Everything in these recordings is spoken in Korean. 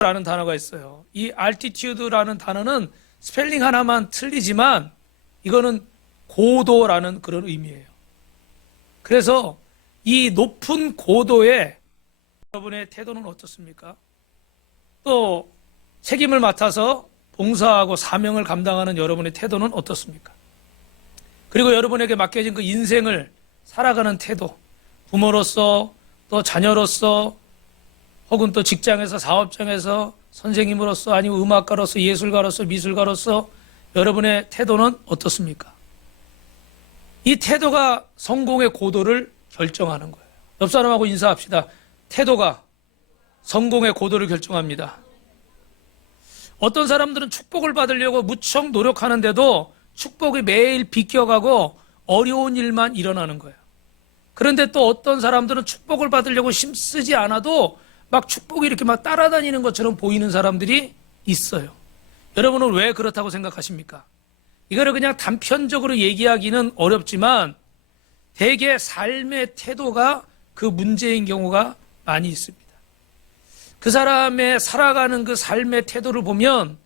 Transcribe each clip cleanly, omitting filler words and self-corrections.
라는 단어가 있어요. 이 altitude라는 단어는 스펠링 하나만 틀리지만 이거는 고도라는 그런 의미예요. 그래서 이 높은 고도에 여러분의 태도는 어떻습니까? 또 책임을 맡아서 봉사하고 사명을 감당하는 여러분의 태도는 어떻습니까? 그리고 여러분에게 맡겨진 그 인생을 살아가는 태도, 부모로서 또 자녀로서 혹은 또 직장에서 사업장에서 선생님으로서 아니면 음악가로서 예술가로서 미술가로서 여러분의 태도는 어떻습니까? 이 태도가 성공의 고도를 결정하는 거예요. 옆 사람하고 인사합시다. 태도가 성공의 고도를 결정합니다. 어떤 사람들은 축복을 받으려고 무척 노력하는데도 축복이 매일 비껴가고 어려운 일만 일어나는 거예요. 그런데 또 어떤 사람들은 축복을 받으려고 힘쓰지 않아도 막 축복이 이렇게 막 따라다니는 것처럼 보이는 사람들이 있어요. 여러분은 왜 그렇다고 생각하십니까? 이거를 그냥 단편적으로 얘기하기는 어렵지만 대개 삶의 태도가 그 문제인 경우가 많이 있습니다. 그 사람의 살아가는 그 삶의 태도를 보면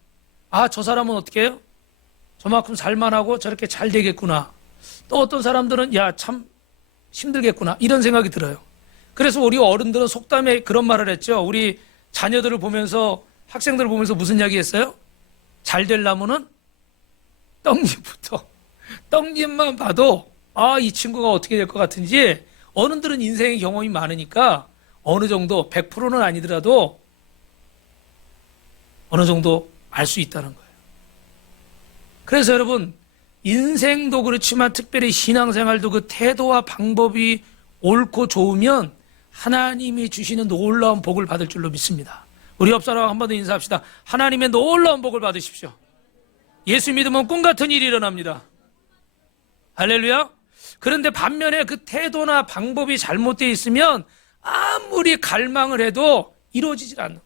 아, 저 사람은 어떻게 해요? 저만큼 살만하고 저렇게 잘 되겠구나. 또 어떤 사람들은 야, 참 힘들겠구나. 이런 생각이 들어요. 그래서 우리 어른들은 속담에 그런 말을 했죠. 우리 자녀들을 보면서 학생들을 보면서 무슨 이야기 했어요? 잘 되려면은 떡잎부터 떡잎만 봐도 아, 이 친구가 어떻게 될 것 같은지 어른들은 인생의 경험이 많으니까 어느 정도 100%는 아니더라도 어느 정도 알 수 있다는 거예요. 그래서 여러분 인생도 그렇지만 특별히 신앙생활도 그 태도와 방법이 옳고 좋으면 하나님이 주시는 놀라운 복을 받을 줄로 믿습니다. 우리 옆 사람 한 번 더 인사합시다. 하나님의 놀라운 복을 받으십시오. 예수 믿으면 꿈 같은 일이 일어납니다. 할렐루야. 그런데 반면에 그 태도나 방법이 잘못되어 있으면 아무리 갈망을 해도 이루어지질 않는 거예요.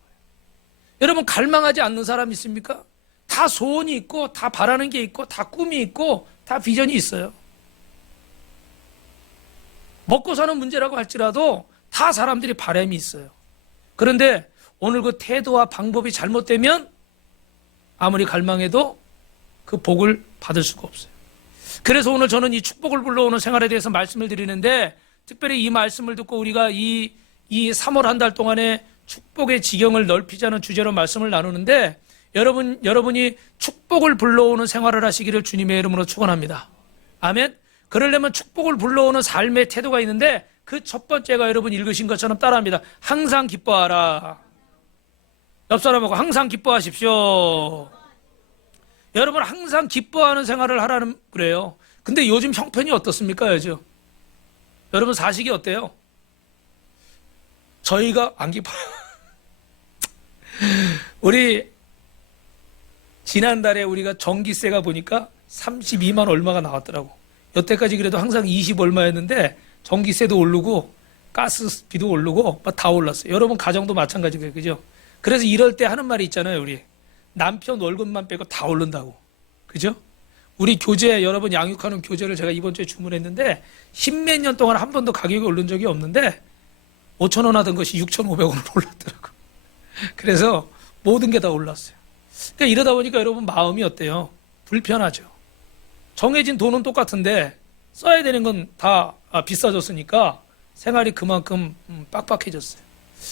여러분 갈망하지 않는 사람 있습니까? 다 소원이 있고 다 바라는 게 있고 다 꿈이 있고 다 비전이 있어요. 먹고 사는 문제라고 할지라도 다 사람들이 바람이 있어요. 그런데 오늘 그 태도와 방법이 잘못되면 아무리 갈망해도 그 복을 받을 수가 없어요. 그래서 오늘 저는 이 축복을 불러오는 생활에 대해서 말씀을 드리는데 특별히 이 말씀을 듣고 우리가 이 3월 한 달 동안에 축복의 지경을 넓히자는 주제로 말씀을 나누는데 여러분이 축복을 불러오는 생활을 하시기를 주님의 이름으로 축원합니다. 아멘. 그러려면 축복을 불러오는 삶의 태도가 있는데 그 첫 번째가 여러분 읽으신 것처럼 따라합니다. 항상 기뻐하라. 옆 사람하고 항상 기뻐하십시오. 여러분 항상 기뻐하는 생활을 하라는 그래요. 근데 요즘 형편이 어떻습니까? 요즘 여러분 사식이 어때요? 저희가 안 기뻐요. 우리 지난달에 우리가 전기세가 보니까 32만 얼마가 나왔더라고. 여태까지 그래도 항상 20 얼마였는데 전기세도 오르고 가스비도 오르고 막 다 올랐어요. 여러분 가정도 마찬가지고요. 그죠? 그래서 이럴 때 하는 말이 있잖아요. 우리 남편 월급만 빼고 다 오른다고. 그죠? 우리 교재 여러분 양육하는 교재를 제가 이번 주에 주문했는데 10몇 년 동안 한 번도 가격이 오른 적이 없는데 5,000원 하던 것이 6,500원으로 올랐더라고. 그래서 모든 게 다 올랐어요. 그러니까 이러다 보니까 여러분 마음이 어때요? 불편하죠. 정해진 돈은 똑같은데 써야 되는 건 다 비싸졌으니까 생활이 그만큼 빡빡해졌어요.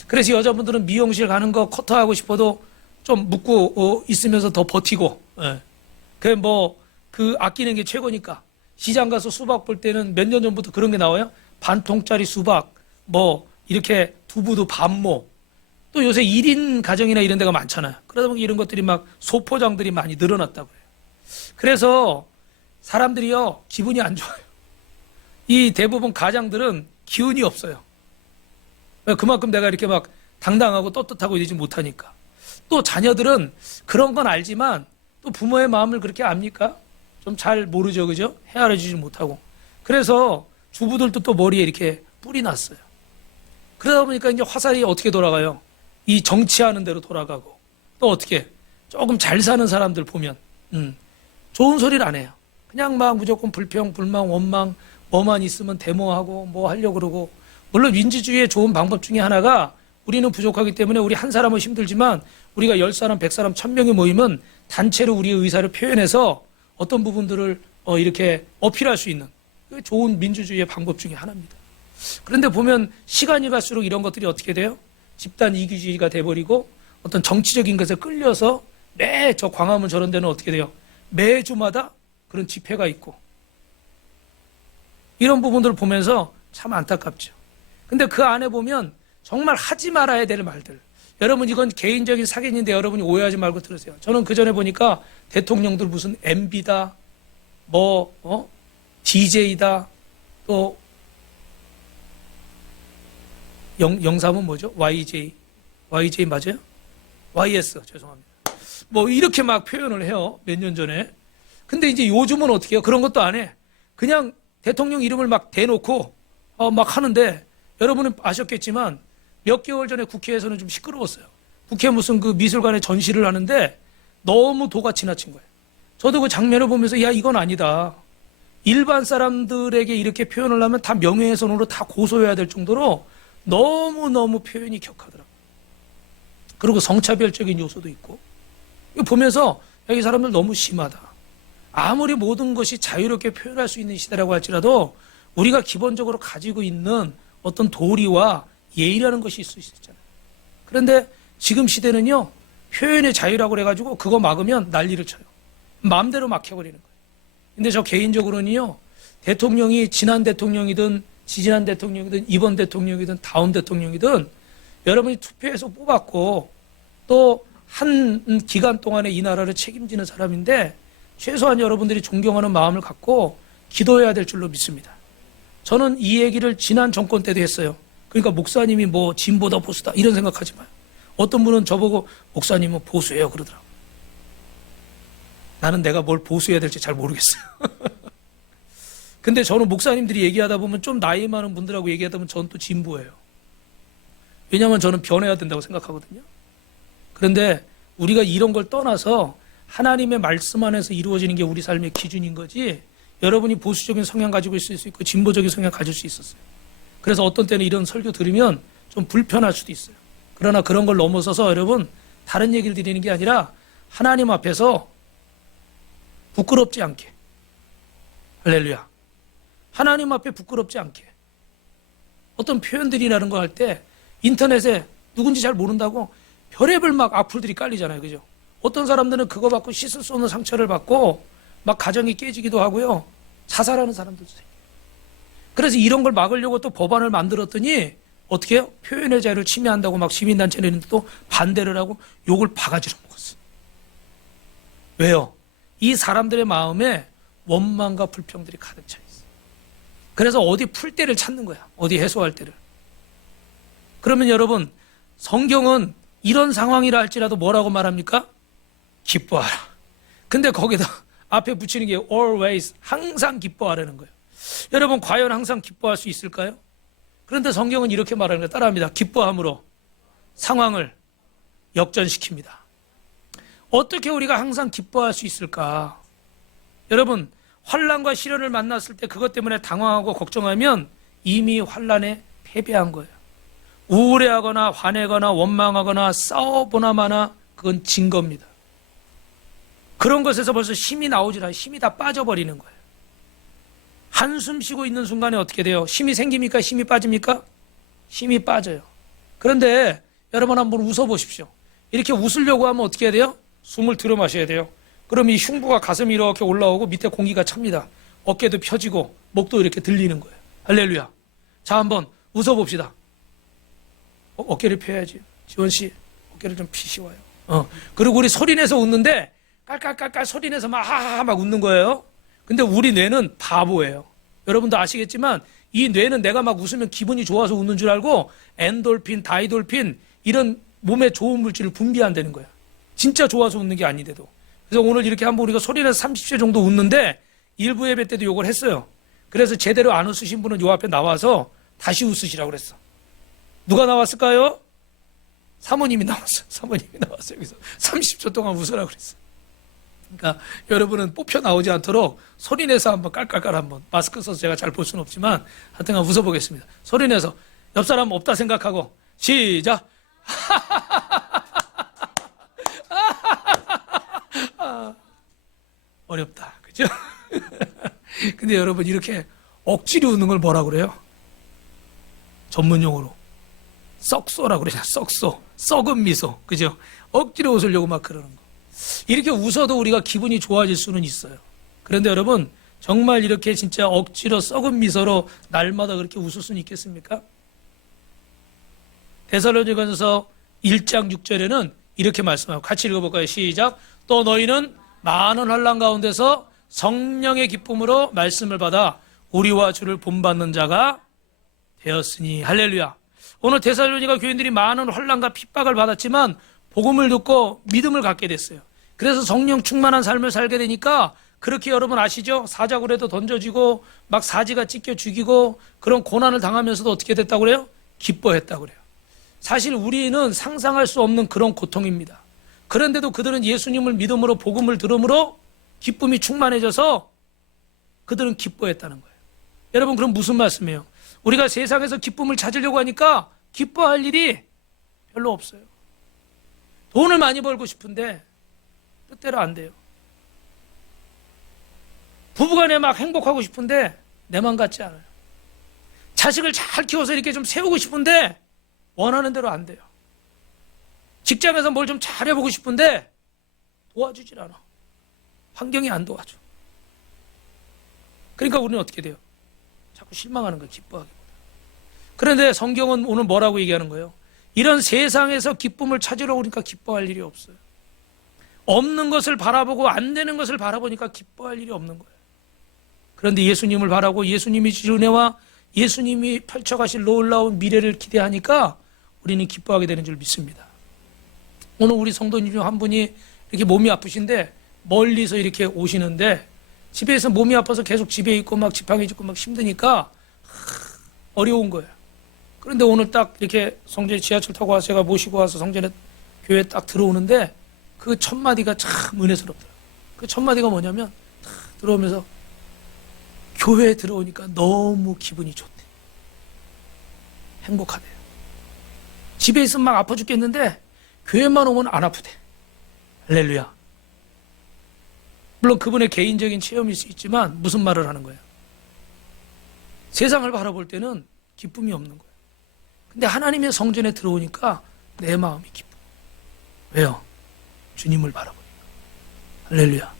그래서 여자분들은 미용실 가는 거 커트하고 싶어도 좀 묻고 있으면서 더 버티고, 예. 그 아끼는 게 최고니까. 시장 가서 수박 볼 때는 몇 년 전부터 그런 게 나와요. 반 통짜리 수박, 이렇게 두부도 반모. 또 요새 1인 가정이나 이런 데가 많잖아요. 그러다 보니 이런 것들이 막 소포장들이 많이 늘어났다고 해요. 그래서 사람들이요, 기분이 안 좋아요. 이 대부분 가장들은 기운이 없어요. 그만큼 내가 이렇게 막 당당하고 떳떳하고 이러지 못하니까. 또 자녀들은 그런 건 알지만 또 부모의 마음을 그렇게 압니까? 좀 잘 모르죠. 그죠? 헤아려 주지 못하고. 그래서 주부들도 또 머리에 이렇게 뿔이 났어요. 그러다 보니까 이제 화살이 어떻게 돌아가요? 이 정치하는 대로 돌아가고. 또 어떻게? 조금 잘 사는 사람들 보면 좋은 소리를 안 해요. 그냥 막 무조건 불평, 불만, 원망 뭐만 있으면 데모하고 뭐 하려고 그러고. 물론 민주주의의 좋은 방법 중에 하나가 우리는 부족하기 때문에 우리 한 사람은 힘들지만 우리가 10사람, 100사람, 1000명이 모이면 단체로 우리의 의사를 표현해서 어떤 부분들을 이렇게 어필할 수 있는 좋은 민주주의의 방법 중에 하나입니다. 그런데 보면 시간이 갈수록 이런 것들이 어떻게 돼요? 집단 이기주의가 돼버리고 어떤 정치적인 것에 끌려서 저 광화문 저런 데는 어떻게 돼요? 매주마다 그런 집회가 있고 이런 부분들을 보면서 참 안타깝죠. 근데 그 안에 보면 정말 하지 말아야 될 말들. 여러분 이건 개인적인 사견인데 여러분이 오해하지 말고 들으세요. 저는 그 전에 보니까 대통령들 무슨 MB다, DJ다, 또 영삼은 뭐죠? YJ 맞아요? YS 죄송합니다. 이렇게 막 표현을 해요. 몇 년 전에. 근데 이제 요즘은 어떻게 해요? 그런 것도 안 해. 그냥 대통령 이름을 막 대놓고 막 하는데 여러분은 아셨겠지만 몇 개월 전에 국회에서는 좀 시끄러웠어요. 국회 무슨 그 미술관에 전시를 하는데 너무 도가 지나친 거예요. 저도 그 장면을 보면서 야 이건 아니다. 일반 사람들에게 이렇게 표현을 하면 다 명예훼손으로 다 고소해야 될 정도로 너무너무 표현이 격하더라고요. 그리고 성차별적인 요소도 있고 이거 보면서 이 사람들 너무 심하다. 아무리 모든 것이 자유롭게 표현할 수 있는 시대라고 할지라도 우리가 기본적으로 가지고 있는 어떤 도리와 예의라는 것이 있을 수 있잖아요. 그런데 지금 시대는요. 표현의 자유라고 그래가지고 그거 막으면 난리를 쳐요. 마음대로 막혀버리는 거예요. 근데 저 개인적으로는요. 대통령이 지난 대통령이든 지지난 대통령이든 이번 대통령이든 다음 대통령이든 여러분이 투표해서 뽑았고 또 한 기간 동안에 이 나라를 책임지는 사람인데 최소한 여러분들이 존경하는 마음을 갖고 기도해야 될 줄로 믿습니다. 저는 이 얘기를 지난 정권 때도 했어요. 그러니까 목사님이 진보다 보수다 이런 생각하지 마요. 어떤 분은 저보고 목사님은 보수예요 그러더라고요. 나는 내가 뭘 보수해야 될지 잘 모르겠어요. 근데 저는 목사님들이 얘기하다 보면 좀 나이 많은 분들하고 얘기하다 보면 저는 또 진보예요. 왜냐하면 저는 변해야 된다고 생각하거든요. 그런데 우리가 이런 걸 떠나서 하나님의 말씀 안에서 이루어지는 게 우리 삶의 기준인 거지 여러분이 보수적인 성향 가지고 있을 수 있고 진보적인 성향 가질 수 있었어요. 그래서 어떤 때는 이런 설교 들으면 좀 불편할 수도 있어요. 그러나 그런 걸 넘어서서 여러분 다른 얘기를 드리는 게 아니라 하나님 앞에서 부끄럽지 않게 할렐루야 하나님 앞에 부끄럽지 않게 어떤 표현들이라는 거 할 때 인터넷에 누군지 잘 모른다고 별의별 막 악플들이 깔리잖아요. 그죠? 어떤 사람들은 그거 받고 씻을 수 없는 상처를 받고 막 가정이 깨지기도 하고요. 자살하는 사람들도 생겨요. 그래서 이런 걸 막으려고 또 법안을 만들었더니 어떻게 해요? 표현의 자유를 침해한다고 막 시민단체는 또 반대를 하고 욕을 바가지로 먹었어요. 왜요? 이 사람들의 마음에 원망과 불평들이 가득 차 있어요. 그래서 어디 풀 때를 찾는 거야. 어디 해소할 때를. 그러면 여러분 성경은 이런 상황이라 할지라도 뭐라고 말합니까? 기뻐하라. 근데 거기다 앞에 붙이는 게 always 항상 기뻐하라는 거예요. 여러분 과연 항상 기뻐할 수 있을까요? 그런데 성경은 이렇게 말하는 거예요. 따라합니다. 기뻐함으로 상황을 역전시킵니다. 어떻게 우리가 항상 기뻐할 수 있을까? 여러분 환난과 시련을 만났을 때 그것 때문에 당황하고 걱정하면 이미 환난에 패배한 거예요. 우울해하거나 화내거나 원망하거나 싸워보나 마나 그건 진 겁니다. 그런 것에서 벌써 힘이 나오질 않아요. 힘이 다 빠져버리는 거예요. 한숨 쉬고 있는 순간에 어떻게 돼요? 힘이 생깁니까? 힘이 빠집니까? 힘이 빠져요. 그런데 여러분 한번 웃어보십시오. 이렇게 웃으려고 하면 어떻게 해야 돼요? 숨을 들여 마셔야 돼요. 그럼 이 흉부가 가슴이 이렇게 올라오고 밑에 공기가 찹니다. 어깨도 펴지고 목도 이렇게 들리는 거예요. 할렐루야. 자 한번 웃어봅시다. 어깨를 펴야지. 지원씨 어깨를 좀 피시와요. 그리고 우리 소리내서 웃는데 깔깔깔깔 소리내서 막 하하하 막 웃는 거예요. 근데 우리 뇌는 바보예요. 여러분도 아시겠지만 이 뇌는 내가 막 웃으면 기분이 좋아서 웃는 줄 알고 엔돌핀, 다이돌핀 이런 몸에 좋은 물질을 분비한다는 거야. 진짜 좋아서 웃는 게 아닌데도. 그래서 오늘 이렇게 한번 우리가 소리내서 30초 정도 웃는데 일부 예배 때도 욕을 했어요. 그래서 제대로 안 웃으신 분은 요 앞에 나와서 다시 웃으시라고 그랬어. 누가 나왔을까요? 사모님이 나왔어요. 사모님이 나왔어요. 여기서 30초 동안 웃으라고 그랬어. 그러니까 여러분은 뽑혀 나오지 않도록 소리내서 한번 깔깔깔 한번 마스크 써서 제가 잘 볼 수는 없지만 하여튼 웃어보겠습니다. 소리내서 옆 사람 없다 생각하고 시작. 어렵다. 그죠? 근데 여러분, 이렇게 억지로 웃는 걸 뭐라 그래요? 전문 용어로 썩소라고 그러잖아. 썩소. 썩은 미소. 그죠? 억지로 웃으려고 막 그러는 거. 이렇게 웃어도 우리가 기분이 좋아질 수는 있어요. 그런데 여러분, 정말 이렇게 진짜 억지로 썩은 미소로 날마다 그렇게 웃을 수는 있겠습니까? 데살로니가전서 1장 6절에는 이렇게 말씀하고, 같이 읽어볼까요? 시작. 또 너희는 많은 환난 가운데서 성령의 기쁨으로 말씀을 받아 우리와 주를 본받는 자가 되었으니. 할렐루야. 오늘 데살로니가 교인들이 많은 환난과 핍박을 받았지만 복음을 듣고 믿음을 갖게 됐어요. 그래서 성령 충만한 삶을 살게 되니까, 그렇게 여러분 아시죠? 사자굴에도 던져지고 막 사지가 찢겨 죽이고 그런 고난을 당하면서도 어떻게 됐다고 그래요? 기뻐했다고 그래요. 사실 우리는 상상할 수 없는 그런 고통입니다. 그런데도 그들은 예수님을 믿음으로 복음을 들음으로 기쁨이 충만해져서 그들은 기뻐했다는 거예요. 여러분, 그럼 무슨 말씀이에요? 우리가 세상에서 기쁨을 찾으려고 하니까 기뻐할 일이 별로 없어요. 돈을 많이 벌고 싶은데 뜻대로 안 돼요. 부부간에 막 행복하고 싶은데 내 맘 같지 않아요. 자식을 잘 키워서 이렇게 좀 세우고 싶은데 원하는 대로 안 돼요. 직장에서 뭘 좀 잘해보고 싶은데 도와주질 않아. 환경이 안 도와줘. 그러니까 우리는 어떻게 돼요? 자꾸 실망하는 거예요. 기뻐하기보다. 그런데 성경은 오늘 뭐라고 얘기하는 거예요? 이런 세상에서 기쁨을 찾으러 오니까 기뻐할 일이 없어요. 없는 것을 바라보고 안 되는 것을 바라보니까 기뻐할 일이 없는 거예요. 그런데 예수님을 바라고 예수님이 주신 은혜와 예수님이 펼쳐가실 놀라운 미래를 기대하니까 우리는 기뻐하게 되는 줄 믿습니다. 오늘 우리 성도님 중 한 분이 이렇게 몸이 아프신데 멀리서 이렇게 오시는데, 집에서 몸이 아파서 계속 집에 있고 막 지팡이 짚고 막 힘드니까 어려운 거예요. 그런데 오늘 딱 이렇게 성전에 지하철 타고 와서 제가 모시고 와서 성전에 교회에 딱 들어오는데 그 첫 마디가 참 은혜스럽더라고요. 그 첫 마디가 뭐냐면, 딱 들어오면서 교회에 들어오니까 너무 기분이 좋대. 행복하대요. 집에 있으면 막 아파 죽겠는데 교회만 오면 안 아프대. 할렐루야. 물론 그분의 개인적인 체험일 수 있지만 무슨 말을 하는 거예요? 세상을 바라볼 때는 기쁨이 없는 거예요. 근데 하나님의 성전에 들어오니까 내 마음이 기뻐. 왜요? 주님을 바라보니까. 할렐루야.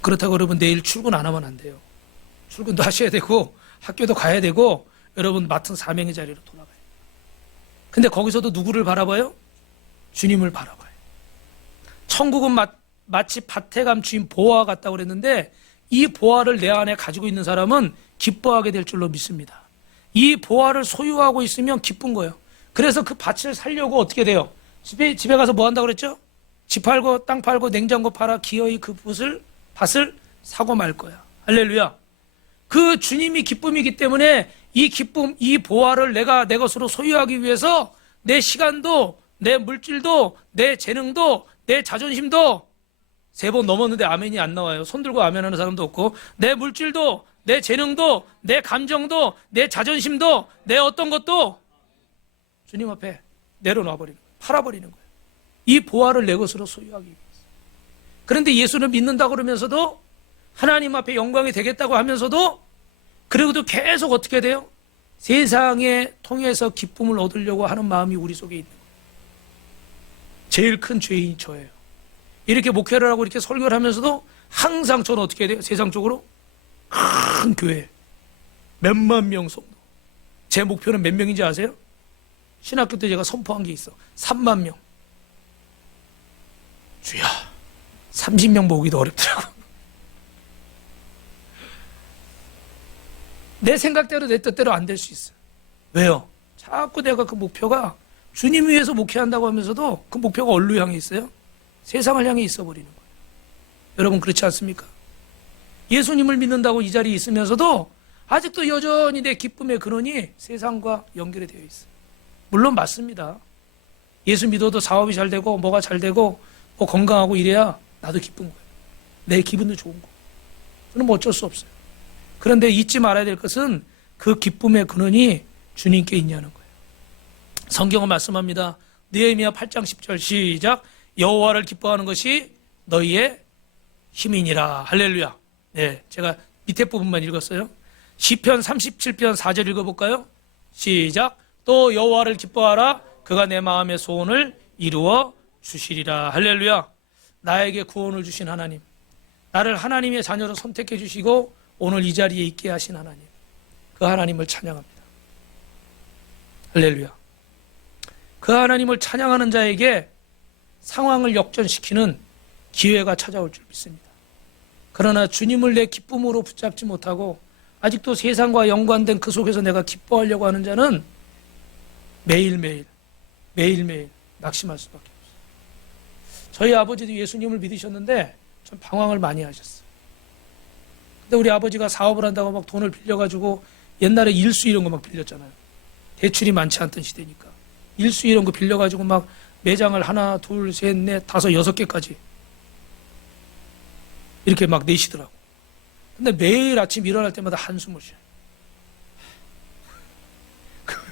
그렇다고 여러분 내일 출근 안 하면 안 돼요. 출근도 하셔야 되고 학교도 가야 되고 여러분 맡은 사명의 자리로 돌아가요. 근데 거기서도 누구를 바라봐요? 주님을 바라봐요. 천국은 마치 밭에 감추인 보화 같다고 그랬는데, 이 보화를 내 안에 가지고 있는 사람은 기뻐하게 될 줄로 믿습니다. 이 보화를 소유하고 있으면 기쁜 거예요. 그래서 그 밭을 살려고 어떻게 돼요? 집에 가서 뭐 한다고 그랬죠? 집 팔고 땅 팔고 냉장고 팔아 기어이 그 밭을 사고 말 거야. 할렐루야. 그 주님이 기쁨이기 때문에 이 기쁨, 이 보화를 내가 내 것으로 소유하기 위해서 내 시간도, 내 물질도, 내 재능도, 내 자존심도, 3번 넘었는데 아멘이 안 나와요. 손 들고 아멘 하는 사람도 없고, 내 물질도, 내 재능도, 내 감정도, 내 자존심도, 내 어떤 것도 주님 앞에 내려놔버리는 거예요. 팔아버리는 거예요. 이 보화를 내 것으로 소유하기 위해서. 그런데 예수를 믿는다고 그러면서도, 하나님 앞에 영광이 되겠다고 하면서도, 그리고도 계속 어떻게 돼요? 세상에 통해서 기쁨을 얻으려고 하는 마음이 우리 속에 있는 거예요. 제일 큰 죄인이 저예요. 이렇게 목회를 하고 이렇게 설교를 하면서도 항상 저는 어떻게 돼요? 세상적으로 큰 교회, 몇만 명 성도. 제 목표는 몇 명인지 아세요? 신학교 때 제가 선포한 게 있어. 3만 명. 주야, 30명 모으기도 어렵더라고. 내 생각대로 내 뜻대로 안 될 수 있어요. 왜요? 자꾸 내가 그 목표가 주님 위해서 목회한다고 하면서도 그 목표가 어디로 향해 있어요? 세상을 향해 있어버리는 거예요. 여러분 그렇지 않습니까? 예수님을 믿는다고 이 자리에 있으면서도 아직도 여전히 내 기쁨의 근원이 세상과 연결이 되어 있어요. 물론 맞습니다. 예수 믿어도 사업이 잘 되고 뭐가 잘 되고 뭐 건강하고 이래야 나도 기쁜 거예요. 내 기분도 좋은 거. 그럼 어쩔 수 없어요. 그런데 잊지 말아야 될 것은 그 기쁨의 근원이 주님께 있냐는 거예요. 성경은 말씀합니다. 느헤미야 8장 10절 시작. 여호와를 기뻐하는 것이 너희의 힘이니라. 할렐루야. 네, 제가 밑에 부분만 읽었어요. 시편 37편 4절 읽어볼까요? 시작. 또 여호와를 기뻐하라. 그가 내 마음의 소원을 이루어 주시리라. 할렐루야. 나에게 구원을 주신 하나님, 나를 하나님의 자녀로 선택해 주시고 오늘 이 자리에 있게 하신 하나님, 그 하나님을 찬양합니다. 할렐루야. 그 하나님을 찬양하는 자에게 상황을 역전시키는 기회가 찾아올 줄 믿습니다. 그러나 주님을 내 기쁨으로 붙잡지 못하고 아직도 세상과 연관된 그 속에서 내가 기뻐하려고 하는 자는 매일매일 낙심할 수밖에 없어요. 저희 아버지도 예수님을 믿으셨는데 좀 방황을 많이 하셨어요. 근데 우리 아버지가 사업을 한다고 막 돈을 빌려가지고 옛날에 일수 이런 거 막 빌렸잖아요. 대출이 많지 않던 시대니까. 일수 이런 거 빌려가지고 막 매장을 하나, 둘, 셋, 넷, 다섯, 6개까지 이렇게 막 내시더라고. 근데 매일 아침 일어날 때마다 한숨을 쉬어요.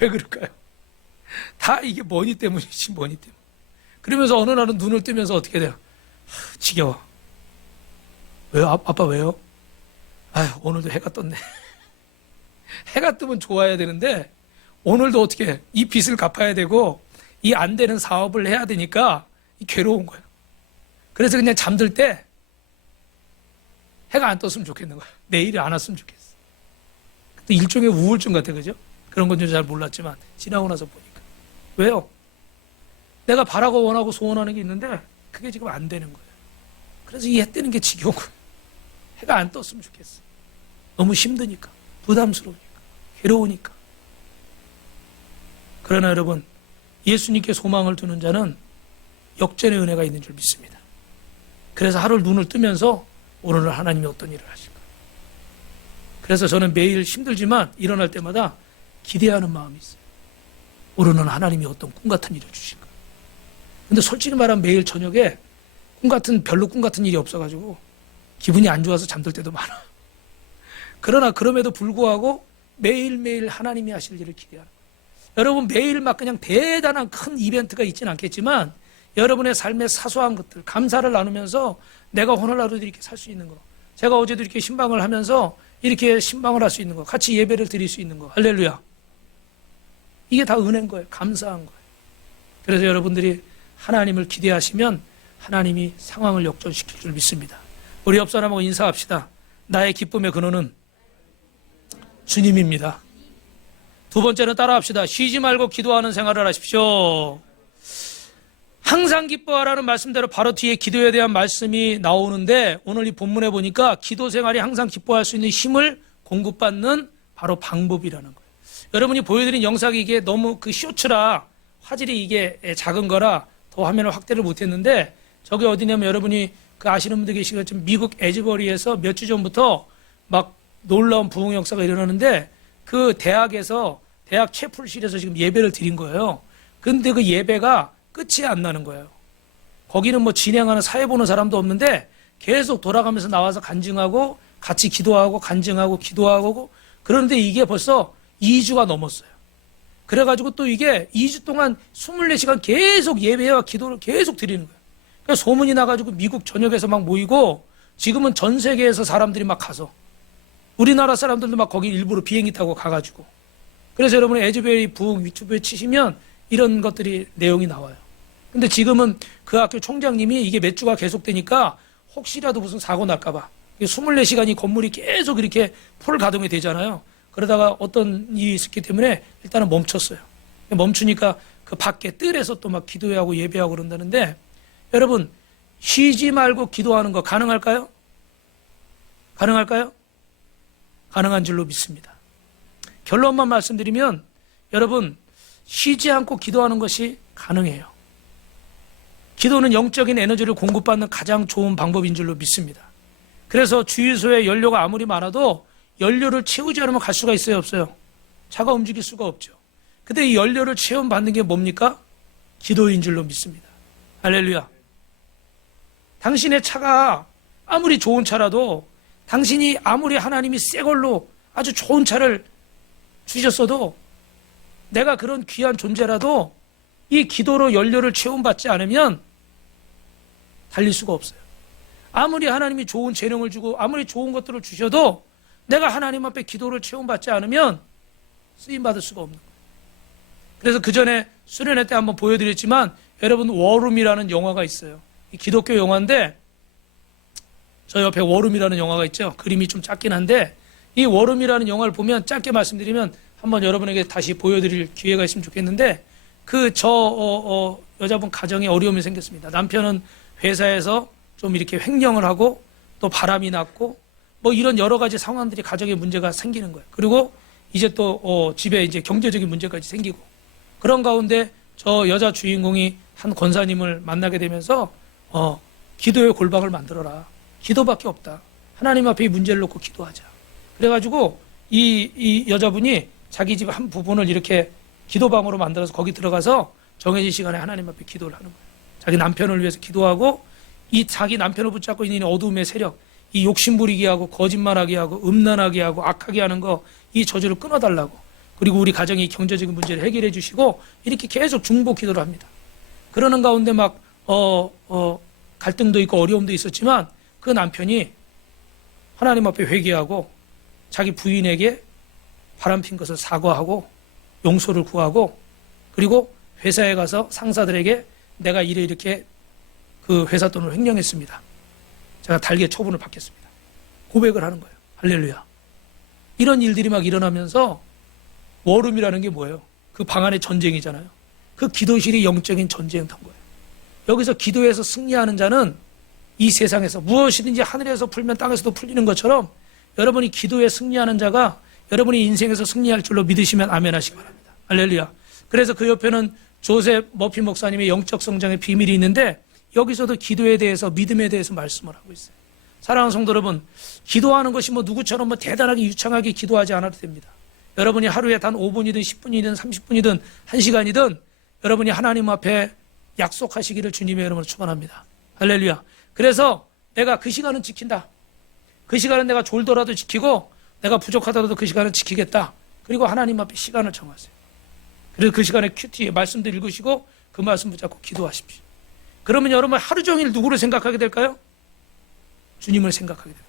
왜 그럴까요? 다 이게 머니 때문이지, 머니 때문에. 그러면서 어느 날은 눈을 뜨면서 어떻게 돼요? 지겨워. 왜요? 아빠 왜요? 아휴, 오늘도 해가 떴네. 해가 뜨면 좋아야 되는데 오늘도 어떻게 해? 이 빚을 갚아야 되고 이 안 되는 사업을 해야 되니까 괴로운 거예요. 그래서 그냥 잠들 때 해가 안 떴으면 좋겠는 거야. 내일이 안 왔으면 좋겠어. 또 일종의 우울증 같아, 그죠? 그런 건 잘 몰랐지만 지나고 나서 보니까. 왜요? 내가 바라고 원하고 소원하는 게 있는데 그게 지금 안 되는 거예요. 그래서 이 해 뜨는 게 지겨운 거예요. 해가 안 떴으면 좋겠어. 너무 힘드니까, 부담스러우니까, 괴로우니까. 그러나 여러분, 예수님께 소망을 두는 자는 역전의 은혜가 있는 줄 믿습니다. 그래서 하루 눈을 뜨면서 오늘은 하나님이 어떤 일을 하실까. 그래서 저는 매일 힘들지만 일어날 때마다 기대하는 마음이 있어요. 오늘은 하나님이 어떤 꿈 같은 일을 주실까. 근데 솔직히 말하면 매일 저녁에 별로 꿈 같은 일이 없어가지고 기분이 안 좋아서 잠들 때도 많아. 그러나 그럼에도 불구하고 매일매일 하나님이 하실 일을 기대하는 거예요. 여러분 매일 막 그냥 대단한 큰 이벤트가 있지는 않겠지만 여러분의 삶의 사소한 것들, 감사를 나누면서 내가 오늘 하루도 이렇게 살 수 있는 거, 제가 어제도 이렇게 신방을 하면서 이렇게 신방을 할 수 있는 거, 같이 예배를 드릴 수 있는 거, 할렐루야. 이게 다 은혜인 거예요. 감사한 거예요. 그래서 여러분들이 하나님을 기대하시면 하나님이 상황을 역전시킬 줄 믿습니다. 우리 옆 사람하고 인사합시다. 나의 기쁨의 근원은 주님입니다. 두 번째는 따라합시다. 쉬지 말고 기도하는 생활을 하십시오. 항상 기뻐하라는 말씀대로 바로 뒤에 기도에 대한 말씀이 나오는데 오늘 이 본문에 보니까 기도 생활이 항상 기뻐할 수 있는 힘을 공급받는 바로 방법이라는 거예요. 여러분이 보여드린 영상이 이게 너무 그 쇼츠라 화질이 이게 작은 거라 더 화면을 확대를 못했는데 저게 어디냐면 여러분이 그 아시는 분들 계시겠지만 미국 에즈버리에서 몇 주 전부터 막 놀라운 부흥 역사가 일어나는데 그 대학 채플실에서 지금 예배를 드린 거예요. 근데 그 예배가 끝이 안 나는 거예요. 거기는 뭐 진행하는 사회 보는 사람도 없는데 계속 돌아가면서 나와서 간증하고 같이 기도하고 간증하고 기도하고 그런데 이게 벌써 2주가 넘었어요. 그래가지고 또 이게 2주 동안 24시간 계속 예배와 기도를 계속 드리는 거예요. 그러니까 소문이 나가지고 미국 전역에서 막 모이고 지금은 전 세계에서 사람들이 막 가서 우리나라 사람들도 막 거기 일부러 비행기 타고 가가지고 그래서 여러분 에즈베리 부흥 유튜브에 치시면 이런 것들이 내용이 나와요. 근데 지금은 그 학교 총장님이 이게 몇 주가 계속되니까 혹시라도 무슨 사고 날까봐 24시간이 건물이 계속 이렇게 풀 가동이 되잖아요. 그러다가 어떤 일이 있었기 때문에 일단은 멈췄어요. 멈추니까 그 밖에 뜰에서 또 막 기도하고 예배하고 그런다는데 여러분 쉬지 말고 기도하는 거 가능할까요? 가능할까요? 가능한 줄로 믿습니다. 결론만 말씀드리면 여러분 쉬지 않고 기도하는 것이 가능해요. 기도는 영적인 에너지를 공급받는 가장 좋은 방법인 줄로 믿습니다. 그래서 주유소에 연료가 아무리 많아도 연료를 채우지 않으면 갈 수가 있어요, 없어요? 차가 움직일 수가 없죠. 근데 이 연료를 체험받는 게 뭡니까? 기도인 줄로 믿습니다. 할렐루야. 당신의 차가 아무리 좋은 차라도 당신이 아무리 하나님이 새 걸로 아주 좋은 차를 주셨어도 내가 그런 귀한 존재라도 이 기도로 연료를 체험받지 않으면 달릴 수가 없어요. 아무리 하나님이 좋은 재능을 주고 아무리 좋은 것들을 주셔도 내가 하나님 앞에 기도를 체험받지 않으면 쓰임받을 수가 없는 거예요. 그래서 그 전에 수련회 때 한번 보여드렸지만 여러분 워룸이라는 영화가 있어요. 이 기독교 영화인데 저 옆에 워룸이라는 영화가 있죠. 그림이 좀 작긴 한데 이 워룸이라는 영화를 보면 짧게 말씀드리면 한번 여러분에게 다시 보여드릴 기회가 있으면 좋겠는데 여자분 가정에 어려움이 생겼습니다. 남편은 회사에서 좀 이렇게 횡령을 하고 또 바람이 났고 뭐 이런 여러 가지 상황들이 가정에 문제가 생기는 거예요. 그리고 이제 또 집에 이제 경제적인 문제까지 생기고 그런 가운데 저 여자 주인공이 한 권사님을 만나게 되면서 기도의 골방을 만들어라. 기도밖에 없다. 하나님 앞에 이 문제를 놓고 기도하자. 그래가지고 이 여자분이 자기 집 한 부분을 이렇게 기도방으로 만들어서 거기 들어가서 정해진 시간에 하나님 앞에 기도를 하는 거예요. 자기 남편을 위해서 기도하고 이 자기 남편을 붙잡고 있는 어둠의 세력, 이 욕심부리게 하고 거짓말하게 하고 음란하게 하고 악하게 하는 거 이 저주를 끊어달라고. 그리고 우리 가정의 경제적인 문제를 해결해 주시고 이렇게 계속 중보 기도를 합니다. 그러는 가운데 막 갈등도 있고 어려움도 있었지만 그 남편이 하나님 앞에 회개하고 자기 부인에게 바람핀 것을 사과하고 용서를 구하고 그리고 회사에 가서 상사들에게 내가 이렇게 그 회사 돈을 횡령했습니다. 제가 달게 처분을 받겠습니다. 고백을 하는 거예요. 할렐루야. 이런 일들이 막 일어나면서 워룸이라는 게 뭐예요? 그 방 안의 전쟁이잖아요. 그 기도실이 영적인 전쟁터인 거예요. 여기서 기도해서 승리하는 자는 이 세상에서 무엇이든지 하늘에서 풀면 땅에서도 풀리는 것처럼 여러분이 기도에 승리하는 자가 여러분이 인생에서 승리할 줄로 믿으시면 아멘 하시기 바랍니다. 할렐루야. 그래서 그 옆에는 조셉 머피 목사님의 영적 성장의 비밀이 있는데 여기서도 기도에 대해서 믿음에 대해서 말씀을 하고 있어요. 사랑하는 성도 여러분, 기도하는 것이 뭐 누구처럼 뭐 대단하게 유창하게 기도하지 않아도 됩니다. 여러분이 하루에 단 5분이든 10분이든 30분이든 1시간이든 여러분이 하나님 앞에 약속하시기를 주님의 이름으로 축원합니다. 할렐루야. 그래서 내가 그 시간은 지킨다. 그 시간은 내가 졸더라도 지키고 내가 부족하더라도 그 시간은 지키겠다. 그리고 하나님 앞에 시간을 정하세요. 그래서 그 시간에 큐티 말씀도 읽으시고 그 말씀 붙잡고 기도하십시오. 그러면 여러분 하루 종일 누구를 생각하게 될까요? 주님을 생각하게 됩니다.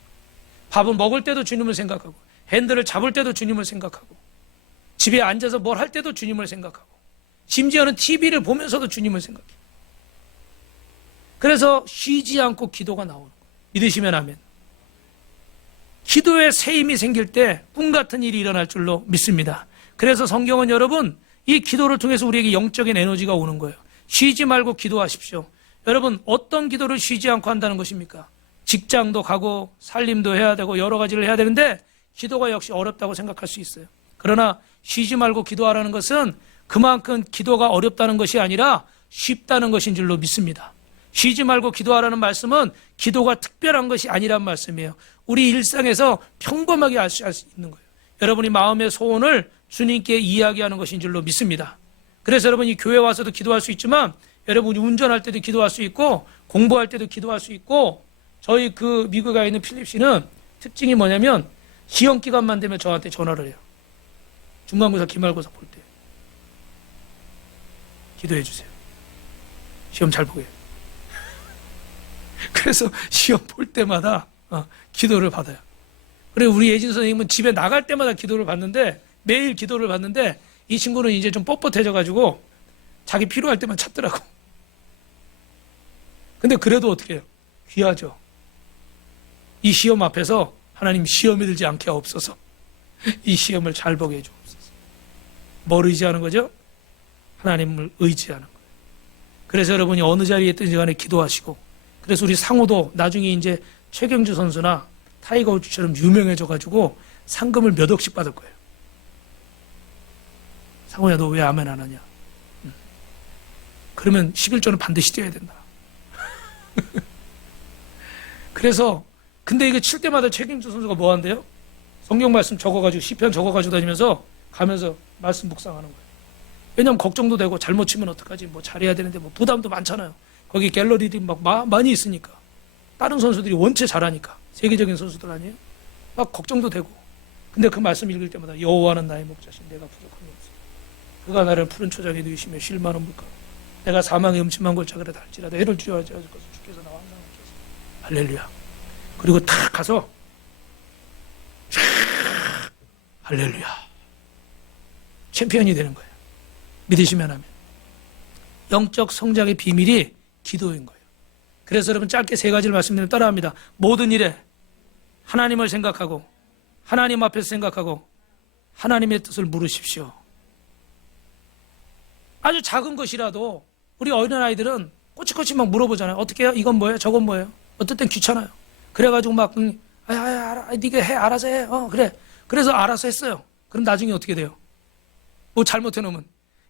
밥을 먹을 때도 주님을 생각하고 핸들을 잡을 때도 주님을 생각하고 집에 앉아서 뭘 할 때도 주님을 생각하고 심지어는 TV를 보면서도 주님을 생각해요. 그래서 쉬지 않고 기도가 나오는 거예요. 믿으시면 아멘. 기도에 새 힘이 생길 때 꿈 같은 일이 일어날 줄로 믿습니다. 그래서 성경은 여러분 이 기도를 통해서 우리에게 영적인 에너지가 오는 거예요. 쉬지 말고 기도하십시오. 여러분 어떤 기도를 쉬지 않고 한다는 것입니까? 직장도 가고 살림도 해야 되고 여러 가지를 해야 되는데 기도가 역시 어렵다고 생각할 수 있어요. 그러나 쉬지 말고 기도하라는 것은 그만큼 기도가 어렵다는 것이 아니라 쉽다는 것인 줄로 믿습니다. 쉬지 말고 기도하라는 말씀은 기도가 특별한 것이 아니란 말씀이에요. 우리 일상에서 평범하게 할 수 있는 거예요. 여러분이 마음의 소원을 주님께 이야기하는 것인 줄로 믿습니다. 그래서 여러분이 교회 와서도 기도할 수 있지만 여러분이 운전할 때도 기도할 수 있고 공부할 때도 기도할 수 있고 저희 그 미국에 있는 필립 씨는 특징이 뭐냐면 시험 기간만 되면 저한테 전화를 해요. 중간고사 기말고사 볼 때 기도해 주세요. 시험 잘 보게. 그래서 시험 볼 때마다 기도를 받아요. 그리고 우리 예진 선생님은 집에 나갈 때마다 기도를 받는데 매일 기도를 받는데 이 친구는 이제 좀 뻣뻣해져 가지고 자기 필요할 때만 찾더라고. 근데 그래도 어떻게 해요? 귀하죠. 이 시험 앞에서 하나님 시험이 들지 않게 하옵소서. 이 시험을 잘 보게 해주옵소서. 뭘 의지하는 거죠? 하나님을 의지하는 거예요. 그래서 여러분이 어느 자리에 있든지 간에 기도하시고 그래서 우리 상호도 나중에 이제 최경주 선수나 타이거 우즈처럼 유명해져 가지고 상금을 몇 억씩 받을 거예요. 상호야 너 왜 아멘 안 하냐? 그러면 11조는 반드시 떼야 된다. 그래서 근데 이거 칠 때마다 최경주 선수가 뭐 한대요? 성경 말씀 적어가지고 시편 적어가지고 다니면서 가면서 말씀 묵상하는 거예요. 왜냐면 걱정도 되고 잘못 치면 어떡하지? 뭐 잘해야 되는데 뭐 부담도 많잖아요. 거기 갤러리들이 막 많이 있으니까 다른 선수들이 원체 잘하니까 세계적인 선수들 아니에요? 막 걱정도 되고 근데 그 말씀 읽을 때마다 여호와는 나의 목자신 내가 부족한 게 없어. 그가 나를 푸른 초장에 누이시며 쉴 만한 물가 내가 사망의 음침한 골짜기를 달지라도 해를 주여하지 않을 것을 주께서 나와 항상 함께하시고. 할렐루야. 그리고 탁 가서 할렐루야. 챔피언이 되는 거예요. 믿으시면 하면. 영적 성장의 비밀이 기도인 거예요. 그래서 여러분 짧게 세 가지를 말씀드리면 따라합니다. 모든 일에 하나님을 생각하고 하나님 앞에서 생각하고 하나님의 뜻을 물으십시오. 아주 작은 것이라도 우리 어린아이들은 꼬치꼬치 막 물어보잖아요. 어떻게 해요? 이건 뭐예요? 저건 뭐예요? 어떨 땐 귀찮아요. 그래가지고 막 네가 해. 알아서 해. 그래. 그래서 알아서 했어요. 그럼 나중에 어떻게 돼요? 뭐 잘못해놓으면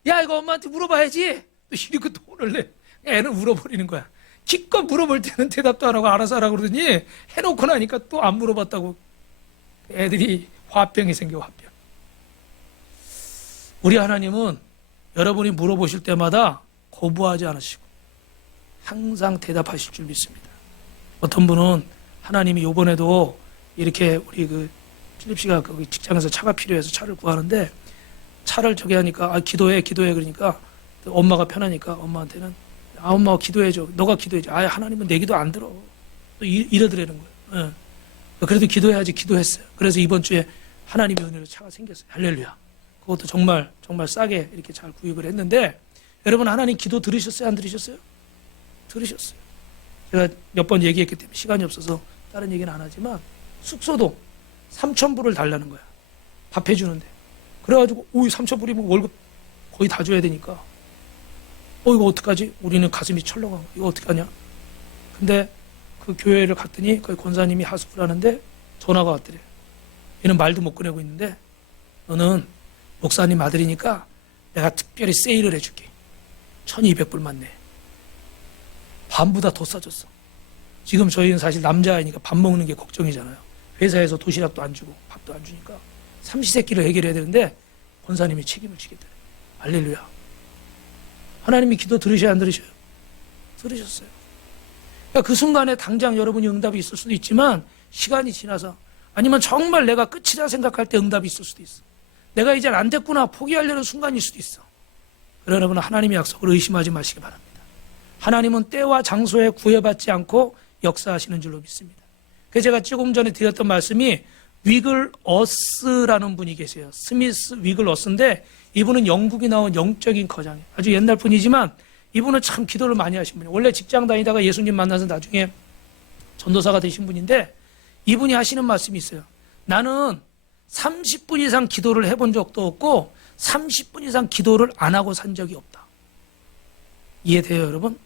야 이거 엄마한테 물어봐야지. 또 이렇게 돈을 내. 애는 울어버리는 거야. 기껏 물어볼 때는 대답도 안 하고 알아서 하라고 그러더니 해놓고 나니까 또 안 물어봤다고 애들이 화병이 생겨. 화병. 우리 하나님은 여러분이 물어보실 때마다 거부하지 않으시고 항상 대답하실 줄 믿습니다. 어떤 분은 하나님이 요번에도 이렇게 우리 그 필립 씨가 그 직장에서 차가 필요해서 차를 구하는데 차를 저기 하니까 기도해 그러니까 엄마가 편하니까 엄마한테는 엄마 기도해줘. 너가 기도해줘. 하나님은 내 기도 안 들어. 또 이러더라는 거예요. 예. 그래도 기도해야지. 기도했어요. 그래서 이번 주에 하나님의 은혜로 차가 생겼어요. 할렐루야. 그것도 정말 싸게 이렇게 잘 구입을 했는데 여러분 하나님 기도 들으셨어요? 안 들으셨어요? 들으셨어요. 제가 몇 번 얘기했기 때문에 시간이 없어서 다른 얘기는 안 하지만 숙소도 3,000불을 달라는 거야. 밥 해주는데. 그래가지고 3,000불이면 월급 거의 다 줘야 되니까 이거 어떡하지? 우리는 가슴이 철렁한 거야. 이거 어떡하냐? 근데 그 교회를 갔더니 거기 권사님이 하숙을 하는데 전화가 왔더래. 얘는 말도 못 꺼내고 있는데 너는 목사님 아들이니까 내가 특별히 세일을 해줄게. 1,200불만 내. 반보다 더 싸졌어. 지금 저희는 사실 남자이니까 밥 먹는 게 걱정이잖아요. 회사에서 도시락도 안 주고 밥도 안 주니까 삼시세끼를 해결해야 되는데 권사님이 책임을 지겠다. 할렐루야. 하나님이 기도 들으셔야 안 들으셔요? 들으셨어요. 그러니까 그 순간에 당장 여러분이 응답이 있을 수도 있지만 시간이 지나서 아니면 정말 내가 끝이라 생각할 때 응답이 있을 수도 있어. 내가 이제 안 됐구나 포기하려는 순간일 수도 있어. 그러나 여러분 하나님의 약속을 의심하지 마시기 바랍니다. 하나님은 때와 장소에 구애받지 않고 역사하시는 줄로 믿습니다. 그래서 제가 조금 전에 드렸던 말씀이 위글 어스라는 분이 계세요. 스미스 위글 어스인데 이분은 영국이 나온 영적인 거장이에요. 아주 옛날 분이지만 이분은 참 기도를 많이 하신 분이에요. 원래 직장 다니다가 예수님 만나서 나중에 전도사가 되신 분인데 이분이 하시는 말씀이 있어요. 나는 30분 이상 기도를 해본 적도 없고 30분 이상 기도를 안 하고 산 적이 없다. 이해돼요, 여러분?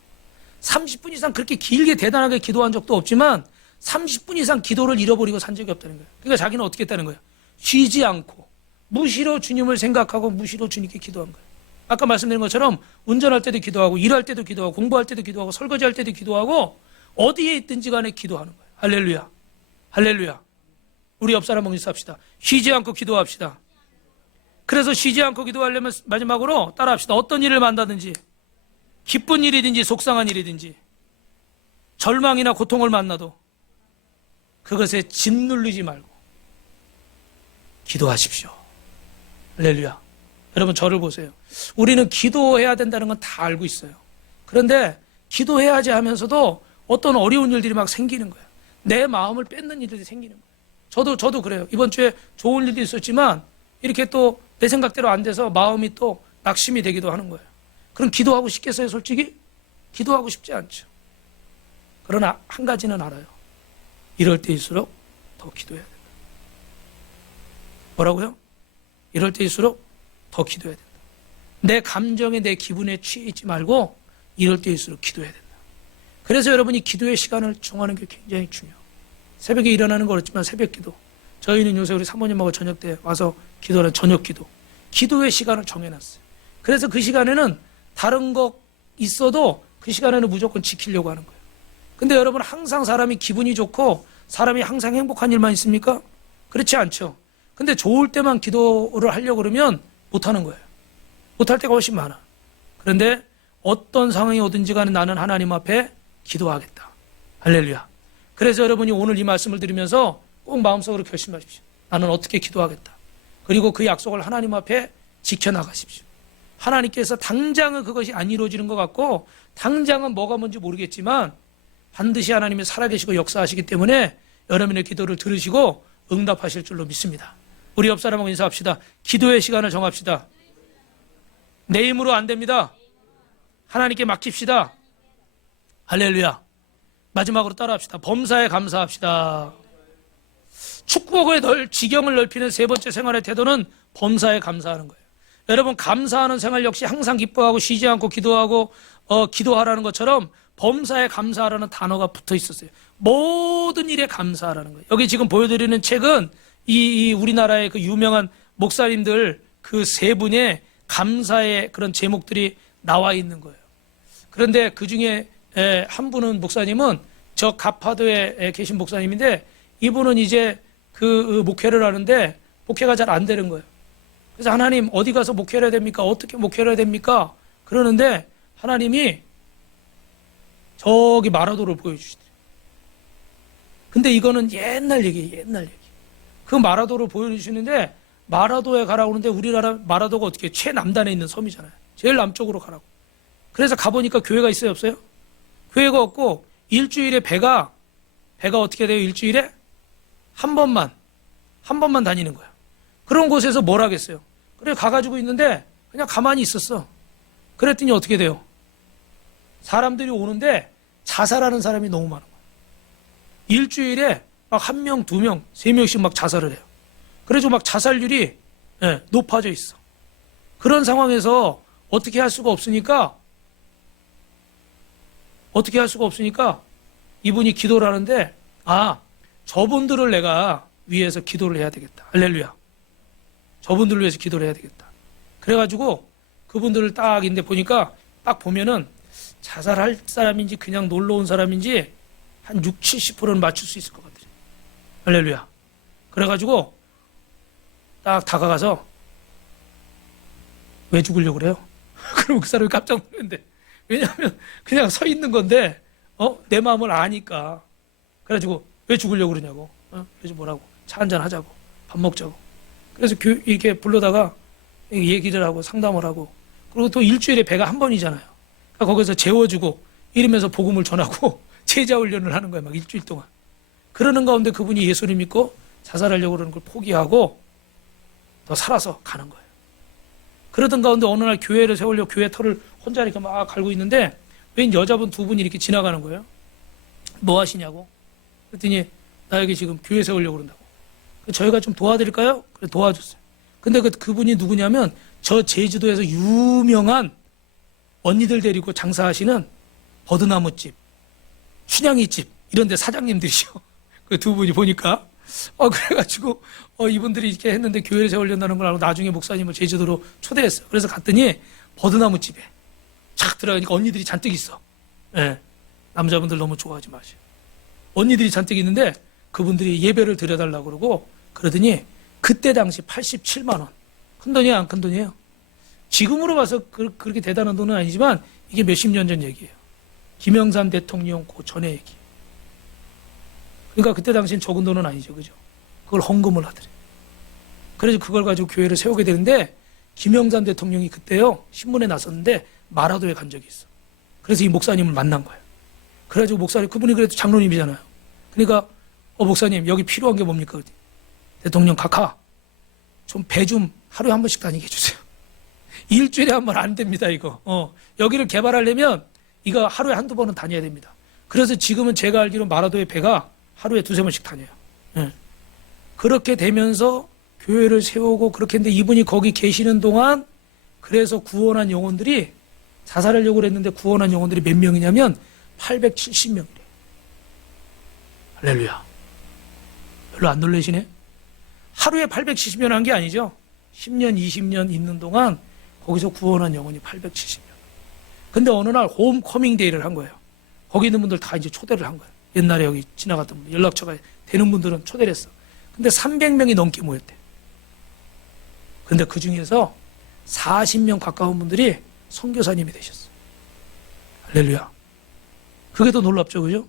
30분 이상 그렇게 길게 대단하게 기도한 적도 없지만 30분 이상 기도를 잃어버리고 산 적이 없다는 거예요. 그러니까 자기는 어떻게 했다는 거예요? 쉬지 않고 무시로 주님을 생각하고 무시로 주님께 기도한 거예요. 아까 말씀드린 것처럼 운전할 때도 기도하고 일할 때도 기도하고 공부할 때도 기도하고 설거지할 때도 기도하고 어디에 있든지 간에 기도하는 거예요. 할렐루야. 할렐루야. 우리 옆 사람 묵상합시다. 쉬지 않고 기도합시다. 그래서 쉬지 않고 기도하려면 마지막으로 따라합시다. 어떤 일을 만나든지 기쁜 일이든지 속상한 일이든지 절망이나 고통을 만나도 그것에 짓눌리지 말고 기도하십시오. 할렐루야. 여러분 저를 보세요. 우리는 기도해야 된다는 건 다 알고 있어요. 그런데 기도해야지 하면서도 어떤 어려운 일들이 막 생기는 거예요. 내 마음을 뺏는 일들이 생기는 거예요. 저도 그래요. 이번 주에 좋은 일도 있었지만 이렇게 또 내 생각대로 안 돼서 마음이 또 낙심이 되기도 하는 거예요. 그럼 기도하고 싶겠어요, 솔직히? 기도하고 싶지 않죠. 그러나 한 가지는 알아요. 이럴 때일수록 더 기도해야 된다. 뭐라고요? 이럴 때일수록 더 기도해야 된다. 내 감정에 내 기분에 취해 있지 말고 이럴 때일수록 기도해야 된다. 그래서 여러분이 기도의 시간을 정하는 게 굉장히 중요해요. 새벽에 일어나는 거 어렵지만 새벽 기도. 저희는 요새 우리 사모님하고 저녁 때 와서 기도하는 저녁 기도. 기도의 시간을 정해놨어요. 그래서 그 시간에는 다른 거 있어도 그 시간에는 무조건 지키려고 하는 거예요. 근데 여러분 항상 사람이 기분이 좋고 사람이 항상 행복한 일만 있습니까? 그렇지 않죠. 근데 좋을 때만 기도를 하려고 그러면 못하는 거예요. 못할 때가 훨씬 많아. 그런데 어떤 상황이 오든지 간에 나는 하나님 앞에 기도하겠다. 할렐루야. 그래서 여러분이 오늘 이 말씀을 들으면서 꼭 마음속으로 결심하십시오. 나는 어떻게 기도하겠다. 그리고 그 약속을 하나님 앞에 지켜나가십시오. 하나님께서 당장은 그것이 안 이루어지는 것 같고 당장은 뭐가 뭔지 모르겠지만 반드시 하나님이 살아계시고 역사하시기 때문에 여러분의 기도를 들으시고 응답하실 줄로 믿습니다. 우리 옆 사람하고 인사합시다. 기도의 시간을 정합시다. 내 힘으로 안 됩니다. 하나님께 맡깁시다. 할렐루야. 마지막으로 따라합시다. 범사에 감사합시다. 축복의 지경을 넓히는 세 번째 생활의 태도는 범사에 감사하는 거예요. 여러분, 감사하는 생활 역시 항상 기뻐하고 쉬지 않고 기도하고 기도하라는 것처럼 범사에 감사하라는 단어가 붙어 있었어요. 모든 일에 감사하라는 거예요. 여기 지금 보여드리는 책은 이 우리나라의 그 유명한 목사님들 그 세 분의 감사의 그런 제목들이 나와 있는 거예요. 그런데 그 중에 한 분은 목사님은 저 가파도에 계신 목사님인데 이분은 이제 그 목회를 하는데 목회가 잘 안 되는 거예요. 그래서 하나님 어디 가서 목회를 해야 됩니까? 어떻게 목회를 해야 됩니까? 그러는데 하나님이 저기 마라도를 보여주시더래요. 근데 이거는 옛날 얘기예요. 옛날 얘기. 그 마라도를 보여주시는데 마라도에 가라고 하는데 우리나라 마라도가 어떻게 최남단에 있는 섬이잖아요. 제일 남쪽으로 가라고. 그래서 가보니까 교회가 있어요? 없어요? 교회가 없고 일주일에 배가 어떻게 돼요? 일주일에 한 번만 다니는 거야. 그런 곳에서 뭘 하겠어요? 그래 가가지고 있는데 그냥 가만히 있었어. 그랬더니 어떻게 돼요? 사람들이 오는데 자살하는 사람이 너무 많은 거야. 일주일에 막 1명, 2명, 3명씩 막 자살을 해요. 그래서 막 자살률이 높아져 있어. 그런 상황에서 어떻게 할 수가 없으니까 이분이 기도를 하는데 저분들을 내가 위해서 기도를 해야 되겠다. 할렐루야. 저분들을 위해서 기도를 해야 되겠다. 그래가지고 그분들을 딱 인데 보니까 딱 보면은 자살할 사람인지 그냥 놀러 온 사람인지 한 60, 70%는 맞출 수 있을 것 같아요. 할렐루야. 그래가지고 딱 다가가서 왜 죽으려고 그래요? 그럼 그 사람이 깜짝 놀랐는데 왜냐하면 그냥 서 있는 건데 내 마음을 아니까. 그래가지고 왜 죽으려고 그러냐고. 그래서 뭐라고 차 한잔 하자고 밥 먹자고. 그래서 이렇게 불러다가 얘기를 하고 상담을 하고 그리고 또 일주일에 배가 한 번이잖아요. 그러니까 거기서 재워주고 이러면서 복음을 전하고 제자 훈련을 하는 거야. 막 일주일 동안. 그러는 가운데 그분이 예수를 믿고 자살하려고 그러는 걸 포기하고 더 살아서 가는 거예요. 그러던 가운데 어느 날 교회를 세우려고 교회 터를 혼자 이렇게 막 갈고 있는데 웬 여자분 2분이 이렇게 지나가는 거예요. 뭐 하시냐고. 그랬더니 나 여기 지금 교회 세우려고 그런다고. 저희가 좀 도와드릴까요? 그래 도와줬어요. 근데 그분이 누구냐면 저 제주도에서 유명한 언니들 데리고 장사하시는 버드나무집, 춘향이집 이런 데 사장님들이죠. 그 2분이 보니까 그래가지고 이분들이 이렇게 했는데 교회를 세우려는 걸 알고 나중에 목사님을 제주도로 초대했어요. 그래서 갔더니 버드나무집에 착 들어가니까 언니들이 잔뜩 있어. 남자분들 너무 좋아하지 마세요. 언니들이 잔뜩 있는데 그분들이 예배를 드려달라고 그러고 그러더니 그때 당시 87만 원. 큰 돈이에요? 안 큰 돈이에요? 지금으로 봐서 그렇게 대단한 돈은 아니지만 이게 몇십 년 전 얘기예요. 김영삼 대통령 그 전의 얘기. 그러니까 그때 당시엔 적은 돈은 아니죠. 그죠? 그걸 헌금을 하더래. 그래서 그걸 가지고 교회를 세우게 되는데 김영삼 대통령이 그때요. 신문에 나섰는데 마라도에 간 적이 있어. 그래서 이 목사님을 만난 거예요. 그래가지고 목사님, 그분이 그래도 장로님이잖아요. 그러니까 목사님 여기 필요한 게 뭡니까? 대통령 각하 좀 배 좀 하루에 한 번씩 다니게 해주세요. 일주일에 한 번 안 됩니다 이거. 여기를 개발하려면 이거 하루에 한두 번은 다녀야 됩니다. 그래서 지금은 제가 알기로 마라도의 배가 하루에 2-3번씩 다녀요. 그렇게 되면서 교회를 세우고 그렇게 했는데 이분이 거기 계시는 동안 그래서 구원한 영혼들이 자살하려고 했는데 구원한 영혼들이 몇 명이냐면 870명이래요. 할렐루야. 별로 안 놀라시네? 하루에 870명 한 게 아니죠. 10년, 20년 있는 동안 거기서 구원한 영혼이 870명. 근데 어느 날 홈커밍 데이를 한 거예요. 거기 있는 분들 다 이제 초대를 한 거예요. 옛날에 여기 지나갔던 분들, 연락처가 되는 분들은 초대를 했어. 근데 300명이 넘게 모였대. 근데 그 중에서 40명 가까운 분들이 선교사님이 되셨어. 할렐루야. 그게 더 놀랍죠, 그죠?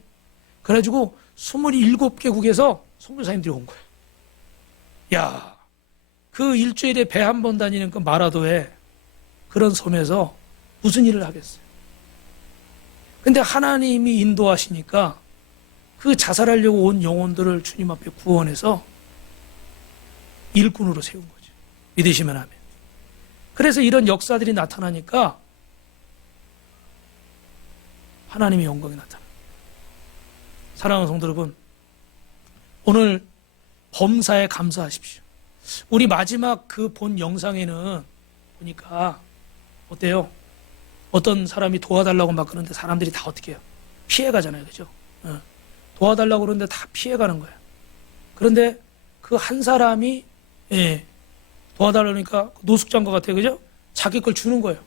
그래가지고 27개국에서 선교사님들이 온 거예요. 야, 그 일주일에 배 한 번 다니는 그 마라도에 그런 섬에서 무슨 일을 하겠어요? 근데 하나님이 인도하시니까 그 자살하려고 온 영혼들을 주님 앞에 구원해서 일꾼으로 세운 거죠. 믿으시면 아멘. 그래서 이런 역사들이 나타나니까 하나님의 영광이 나타납니다. 사랑하는 성도 여러분, 오늘 범사에 감사하십시오. 우리 마지막 그 본 영상에는 보니까 어때요? 어떤 사람이 도와달라고 막 그러는데 사람들이 다 어떻게 해요? 피해가잖아요. 그죠? 도와달라고 그러는데 다 피해가는 거예요. 그런데 그 한 사람이 도와달라니까 노숙자인 것 같아요. 그죠? 자기 걸 주는 거예요.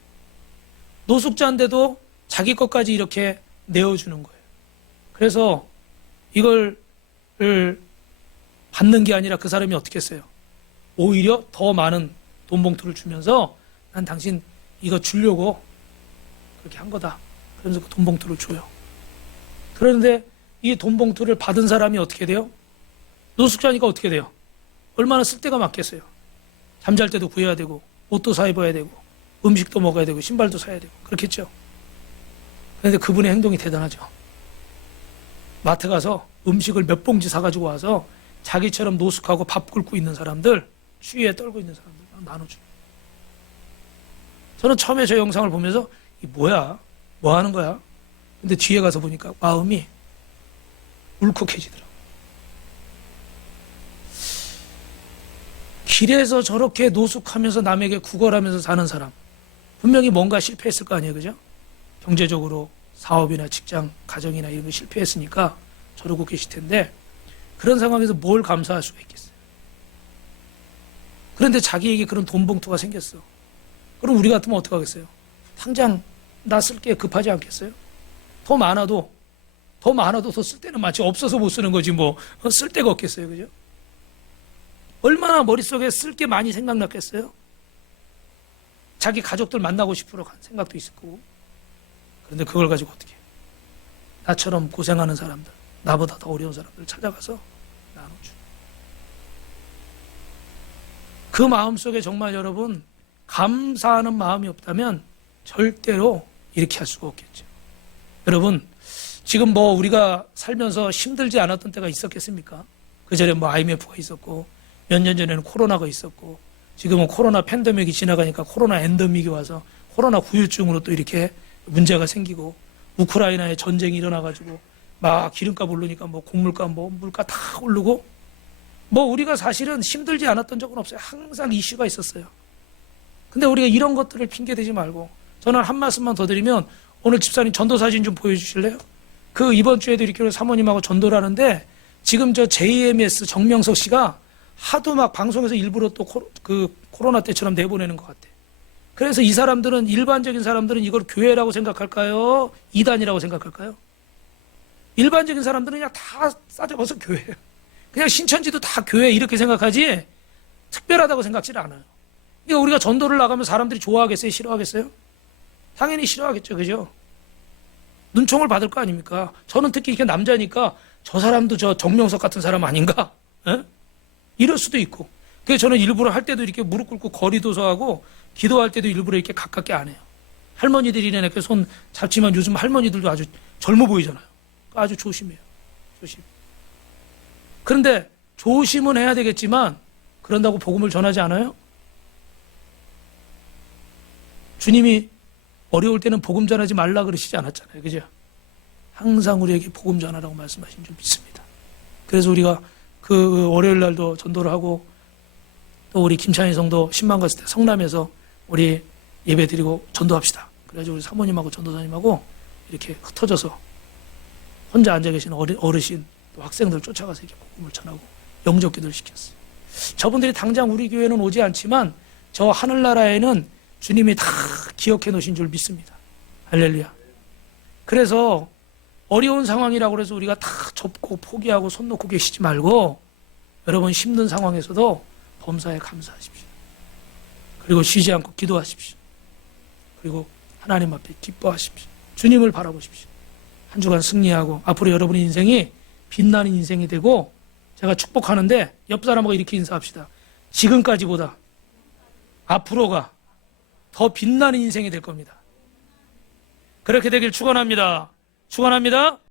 노숙자인데도 자기 것까지 이렇게 내어주는 거예요. 그래서 이걸 받는 게 아니라 그 사람이 어떻게 했어요? 오히려 더 많은 돈 봉투를 주면서 난 당신 이거 주려고 그렇게 한 거다. 그러면서 그 돈 봉투를 줘요. 그런데 이 돈 봉투를 받은 사람이 어떻게 돼요? 노숙자니까 어떻게 돼요? 얼마나 쓸데가 많겠어요. 잠잘 때도 구해야 되고 옷도 사 입어야 되고 음식도 먹어야 되고 신발도 사야 되고 그렇겠죠. 그런데 그분의 행동이 대단하죠. 마트 가서 음식을 몇 봉지 사가지고 와서 자기처럼 노숙하고 밥 굶고 있는 사람들, 추위에 떨고 있는 사람들 나눠줘요. 저는 처음에 저 영상을 보면서 이 뭐야? 뭐 하는 거야? 근데 뒤에 가서 보니까 마음이 울컥해지더라고요. 길에서 저렇게 노숙하면서 남에게 구걸하면서 사는 사람 분명히 뭔가 실패했을 거 아니에요. 그죠? 경제적으로 사업이나 직장, 가정이나 이런 거 실패했으니까 저러고 계실 텐데 그런 상황에서 뭘 감사할 수가 있겠어요? 그런데 자기에게 그런 돈 봉투가 생겼어. 그럼 우리 같으면 어떻게 하겠어요? 당장 나 쓸 게 급하지 않겠어요? 더 많아도 더 쓸 데는 마치 없어서 못 쓰는 거지 뭐 쓸 데가 없겠어요. 그죠? 얼마나 머릿속에 쓸 게 많이 생각났겠어요? 자기 가족들 만나고 싶으러 간 생각도 있을 거고. 그런데 그걸 가지고 어떻게 해요? 나처럼 고생하는 사람들, 나보다 더 어려운 사람들 찾아가서 나눠줘. 그 마음속에 정말 여러분 감사하는 마음이 없다면 절대로 이렇게 할 수가 없겠죠. 여러분 지금 뭐 우리가 살면서 힘들지 않았던 때가 있었겠습니까? 그전에 뭐 IMF가 있었고 몇 년 전에는 코로나가 있었고 지금은 코로나 팬데믹이 지나가니까 코로나 엔데믹이 와서 코로나 후유증으로 또 이렇게 문제가 생기고 우크라이나에 전쟁이 일어나가지고 막 기름값 오르니까 뭐 곡물값 뭐 물가 다 오르고 뭐 우리가 사실은 힘들지 않았던 적은 없어요. 항상 이슈가 있었어요. 근데 우리가 이런 것들을 핑계대지 말고 저는 한 말씀만 더 드리면 오늘 집사님 전도 사진 좀 보여주실래요? 그 이번 주에도 이렇게 사모님하고 전도를 하는데 지금 저 JMS 정명석 씨가 하도 막 방송에서 일부러 또 코로나 때처럼 내보내는 것 같아. 그래서 이 사람들은 일반적인 사람들은 이걸 교회라고 생각할까요? 이단이라고 생각할까요? 일반적인 사람들은 그냥 다 싸잡아서 교회예요. 그냥 신천지도 다 교회 이렇게 생각하지 특별하다고 생각지 않아요. 그러니까 우리가 전도를 나가면 사람들이 좋아하겠어요? 싫어하겠어요? 당연히 싫어하겠죠. 그죠? 눈총을 받을 거 아닙니까? 저는 특히 이렇게 남자니까 저 사람도 저 정명석 같은 사람 아닌가? 에? 이럴 수도 있고. 그래서 저는 일부러 할 때도 이렇게 무릎 꿇고 거리도서하고 기도할 때도 일부러 이렇게 가깝게 안 해요. 할머니들이나 이렇게 손 잡지만 요즘 할머니들도 아주 젊어 보이잖아요. 아주 조심해요. 조심. 그런데 조심은 해야 되겠지만 그런다고 복음을 전하지 않아요? 주님이 어려울 때는 복음 전하지 말라 그러시지 않았잖아요. 그죠? 항상 우리에게 복음 전하라고 말씀하신 줄 믿습니다. 그래서 우리가 그 월요일 날도 전도를 하고 또 우리 김찬희 성도 10만 갔을 때 성남에서 우리 예배 드리고 전도합시다. 그래가지고 우리 사모님하고 전도사님하고 이렇게 흩어져서 혼자 앉아 계신 어르신 또 학생들 쫓아가서 이렇게 복음을 전하고 영접 기도를 시켰어요. 저분들이 당장 우리 교회는 오지 않지만 저 하늘나라에는 주님이 다 기억해 놓으신 줄 믿습니다. 할렐루야. 그래서 어려운 상황이라고 해서 우리가 다 접고 포기하고 손 놓고 계시지 말고 여러분 힘든 상황에서도 범사에 감사하십시오. 그리고 쉬지 않고 기도하십시오. 그리고 하나님 앞에 기뻐하십시오. 주님을 바라보십시오. 한 주간 승리하고 앞으로 여러분의 인생이 빛나는 인생이 되고 제가 축복하는데 옆 사람하고 이렇게 인사합시다. 지금까지보다 앞으로가 더 빛나는 인생이 될 겁니다. 그렇게 되길 축원합니다. 축원합니다.